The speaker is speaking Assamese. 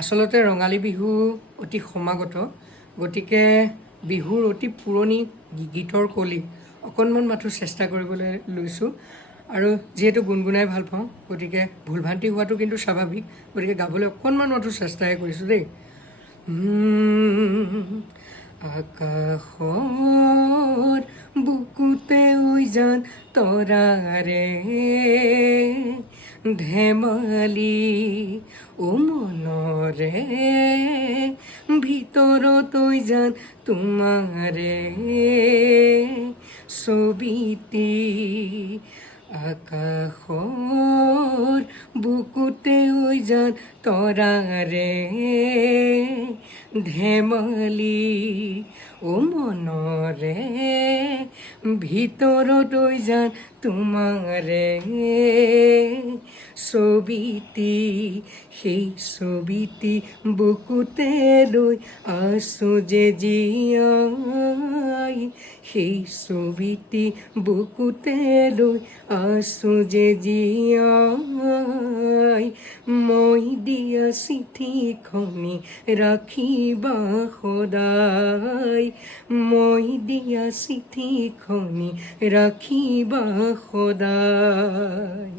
আচলতে ৰঙালী বিহু অতি সমাগত, গতিকে বিহুৰ অতি পুৰণি গীতৰ কলি অকণমান মাথো চেষ্টা কৰিবলৈ লৈছোঁ। আৰু যিহেতু গুণগুণাই ভাল পাওঁ, গতিকে ভুল ভ্ৰান্তি হোৱাটো কিন্তু স্বাভাৱিক, গতিকে গাবলৈ অকণমান মাথো চেষ্টাহে কৰিছোঁ দেই। আকাশৰ বুকুতে উজান তৰাৰে ধেমালি মনৰে ভিতৰত উজান তোমাৰে ছবিটি। আকাশৰ বুকুতে উজান তৰাৰে ধেমালি মনৰে ভিতৰত উজান তোমাৰে ছবিটি। সেই ছবিটি বুকুতে লৈ আছো যে জীয়াই, সেই ছবিটি বুকুতে লৈ আছো যে জীয়াই। মই দিয়া চিঠিখনি ৰাখিবা সদায়, মই দিয়া চিঠিখনি ৰাখিবা সদায়।